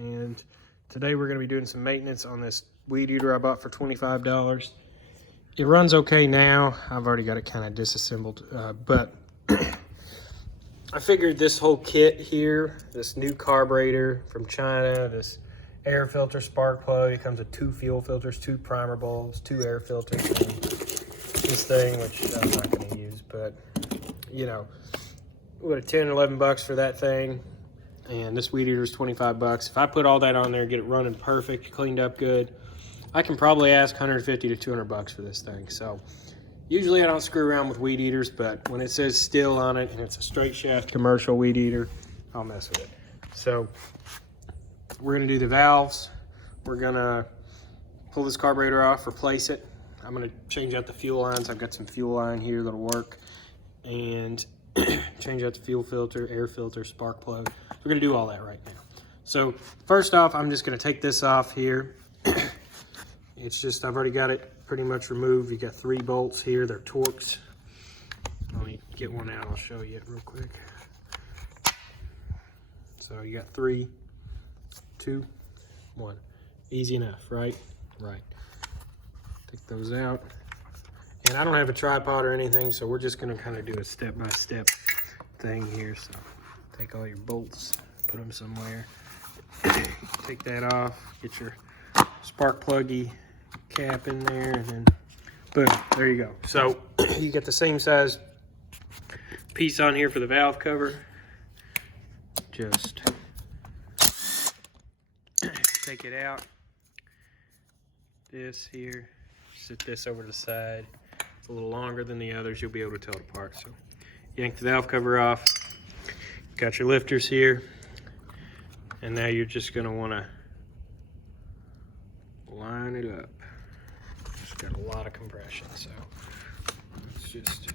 and today we're going to be doing some maintenance on this weed eater I bought for $25. It runs okay now. I've already got it kind of disassembled, but I figured this whole kit here, this new carburetor from China, this air filter spark plug, it comes with 2 fuel filters, 2 primer bulbs, 2 air filters, and this thing, which I'm not going to use, but you know, what, 10 or 11 bucks for that thing, and this weed eater is 25 bucks. If I put all that on there, get it running perfect, cleaned up good, I can probably ask 150 to 200 bucks for this thing. So usually I don't screw around with weed eaters, but when it says Stihl on it and it's a straight shaft commercial weed eater, I'll mess with it. So we're gonna do the valves. We're gonna pull this carburetor off, replace it. I'm gonna change out the fuel lines. I've got some fuel line here that'll work, and change out the fuel filter, air filter, spark plug. We're gonna do all that right now. So first off, I'm just gonna take this off here. It's just, I've already got it pretty much removed. You got 3 bolts here, they're Torx. Let me get one out, I'll show you it real quick. So you got 3, 2, 1. Easy enough, right? Right. Take those out. And I don't have a tripod or anything, so we're just gonna kind of do a step-by-step thing here. So take all your bolts, put them somewhere. Take that off, get your spark pluggy cap in there, and then boom, there you go. So you get the same size piece on here for the valve cover. Just take it out. This here, sit this over to the side. It's a little longer than the others. You'll be able to tell it apart. So yank the valve cover off. Got your lifters here, and now you're just going to want to line it up. It's got a lot of compression, so let's just,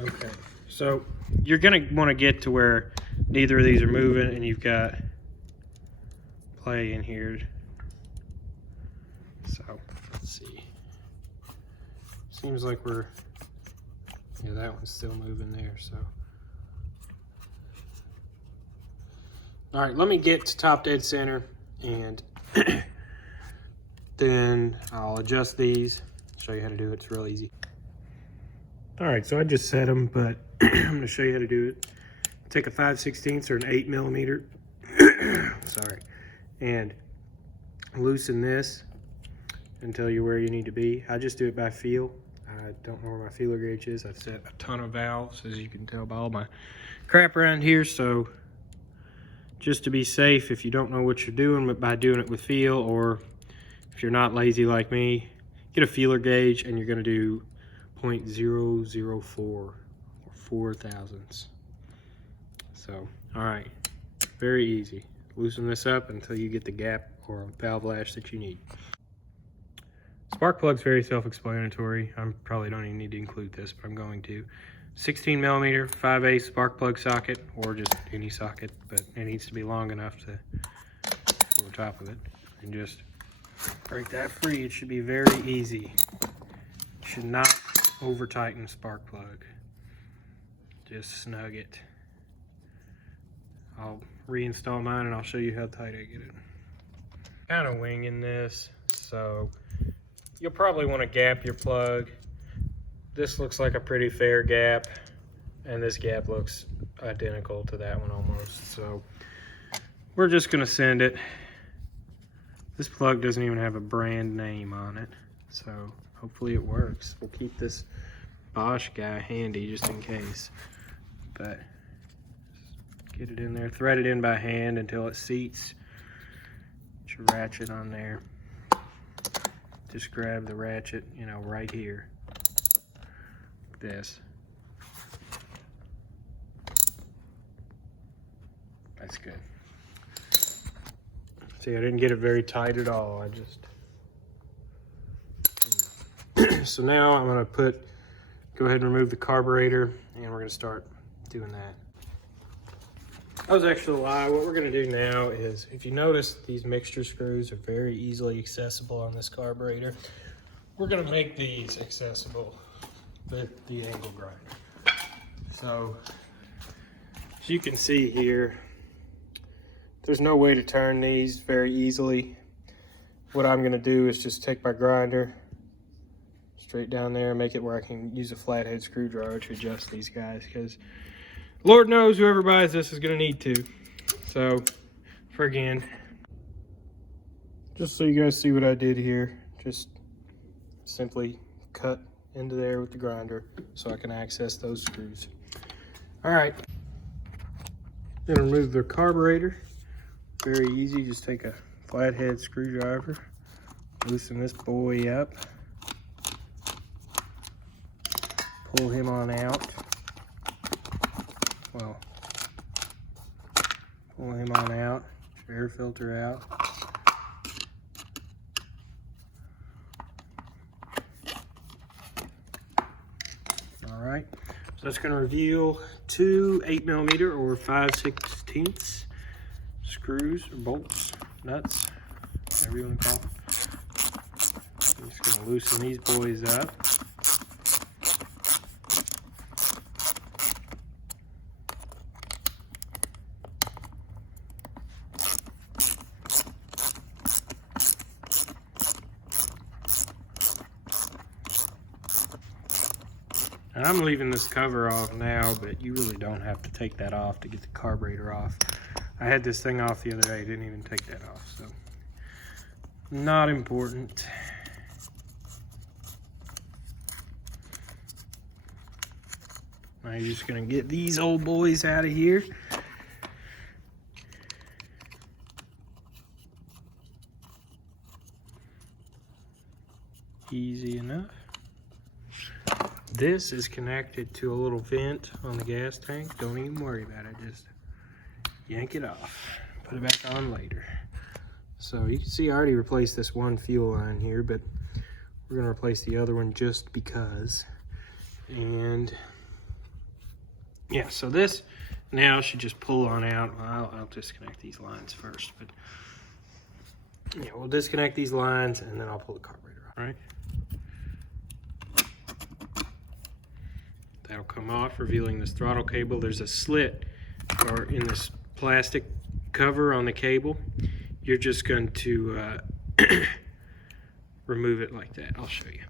okay. So you're gonna want to get to where neither of these are moving, and you've got play in here. So let's see. Seems like we're, yeah, that one's still moving there. So all right, let me get to top dead center, and then I'll adjust these, show you how to do it. It's real easy. All right, so I just set them, but I'm gonna show you how to do it. Take a 5/16 or an 8mm, sorry, and loosen this until you're where you need to be. I just do it by feel. I don't know where my feeler gauge is. I've set a ton of valves, as you can tell by all my crap around here, so just to be safe, if you don't know what you're doing, but by doing it with feel, or if you're not lazy like me, get a feeler gauge, and you're going to do 0.004 or 4 thousandths. So, all right, very easy. Loosen this up until you get the gap or valve lash that you need. Spark plug's very self-explanatory. I probably don't even need to include this, but I'm going to. 16mm 5/8 spark plug socket, or just any socket, but it needs to be long enough to go over top of it, and just break that free. It should be very easy. Should not over tighten the spark plug. Just snug it. I'll reinstall mine and I'll show you how tight I get it. Kind of winging this, so you'll probably want to gap your plug. This looks like a pretty fair gap, and this gap looks identical to that one almost. So we're just gonna send it. This plug doesn't even have a brand name on it, so hopefully it works. We'll keep this Bosch guy handy just in case. But get it in there, thread it in by hand until it seats. Get your ratchet on there. Just grab the ratchet, you know, right here. This. That's good. See, I didn't get it very tight at all. I just, so now I'm gonna go ahead and remove the carburetor, and we're gonna start doing that. That was actually a lie. What we're gonna do now is, if you notice, these mixture screws are very easily accessible on this carburetor. We're gonna make these accessible with the angle grinder. So, as you can see here, There's no way to turn these very easily. What I'm gonna do is just take my grinder straight down there and make it where I can use a flathead screwdriver to adjust these guys, because Lord knows whoever buys this is gonna need to. So, again, just so you guys see what I did here, just simply cut into there with the grinder so I can access those screws. All right, gonna remove the carburetor. Very easy, just take a flathead screwdriver, loosen this boy up, pull him on out. Well, pull him on out, air filter out. All right, so that's going to reveal two 8mm or 5/16 screws or bolts, nuts, whatever you want to call them. I'm just going to loosen these boys up. And I'm leaving this cover off now, but you really don't have to take that off to get the carburetor off. I had this thing off the other day, didn't even take that off, so not important. Now you're just gonna get these old boys out of here. Easy enough. This is connected to a little vent on the gas tank. Don't even worry about it, just yank it off, put it back on later. So you can see I already replaced this one fuel line here, but we're gonna replace the other one just because. And yeah, so this now should just pull on out. I'll disconnect these lines first, but yeah, we'll disconnect these lines and then I'll pull the carburetor off, right? That'll come off, revealing this throttle cable. There's a slit or in this plastic cover on the cable. You're just going to remove it like that. I'll show you.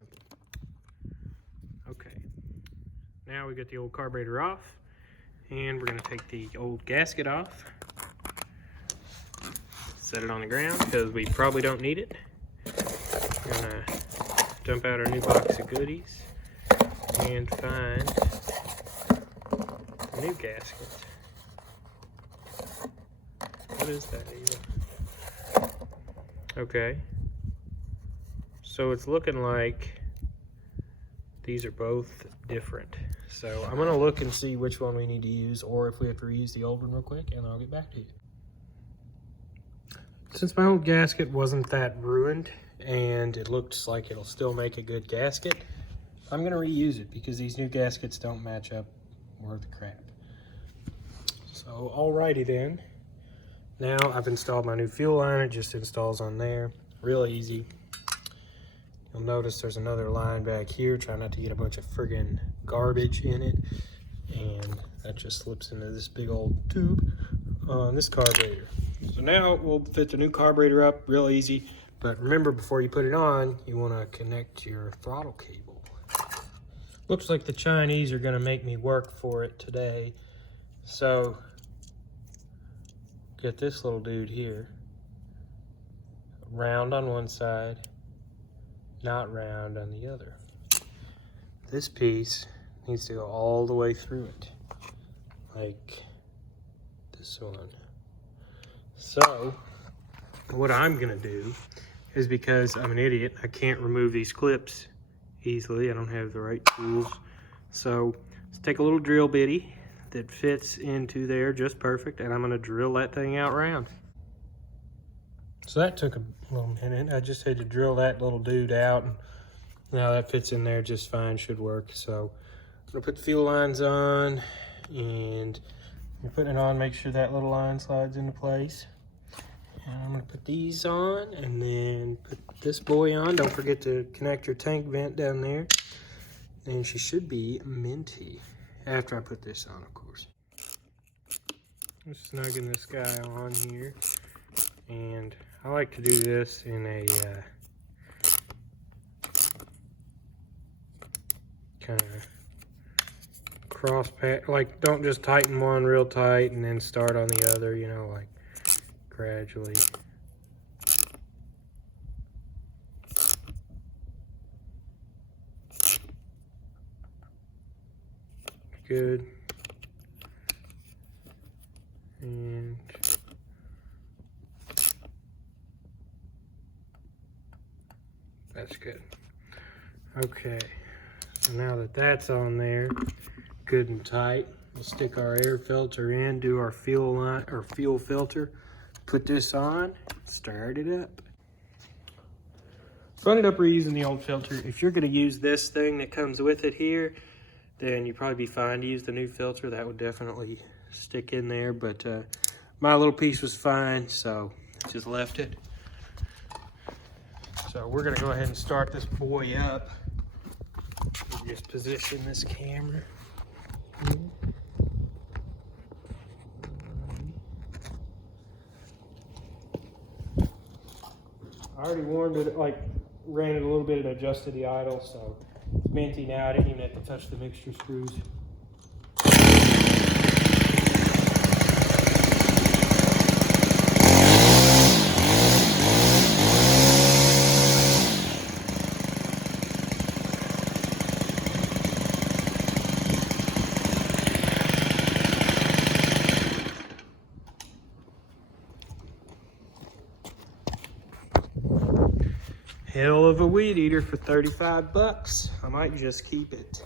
Okay, now we got the old carburetor off, and we're going to take the old gasket off. Set it on the ground because we probably don't need it. We're going to dump out our new box of goodies and find a new gasket. What is that even? Okay. So it's looking like these are both different. So I'm gonna look and see which one we need to use, or if we have to reuse the old one real quick, and I'll get back to you. Since my old gasket wasn't that ruined, and it looks like it'll still make a good gasket, I'm gonna reuse it because these new gaskets don't match up worth the crap. So alrighty then. Now I've installed my new fuel line. It just installs on there. Real easy. You'll notice there's another line back here. Try not to get a bunch of friggin' garbage in it. And that just slips into this big old tube on this carburetor. So now we'll fit the new carburetor up real easy. But remember, before you put it on, you want to connect your throttle cable. Looks like the Chinese are going to make me work for it today. So get this little dude here. Round on one side, not round on the other. This piece needs to go all the way through it, like this one. So what I'm gonna do is, because I'm an idiot, I can't remove these clips easily. I don't have the right tools. So let's take a little drill bitty that fits into there just perfect, and I'm gonna drill that thing out round. So that took a little minute. I just had to drill that little dude out, and now that fits in there just fine, should work. So I'm gonna put the fuel lines on, and you're putting it on, make sure that little line slides into place. And I'm gonna put these on, and then put this boy on. Don't forget to connect your tank vent down there. And she should be minty after I put this on, of course. Just snugging this guy on here. And I like to do this in a kind of cross pat, like don't just tighten one real tight and then start on the other, you know, like gradually. Good. And that's good. Okay, so now that that's on there good and tight, we'll stick our air filter in, do our fuel line or fuel filter, put this on, start it up. So I ended up reusing the old filter. If you're going to use this thing that comes with it here, then you'd probably be fine to use the new filter. That would definitely stick in there, but my little piece was fine, so just left it. So we're gonna go ahead and start this boy up. Just position this camera. I already warmed it, like ran it a little bit and adjusted the idle, so it's minty now. I didn't even have to touch the mixture screws. Hell of a weed eater for 35 bucks. I might just keep it.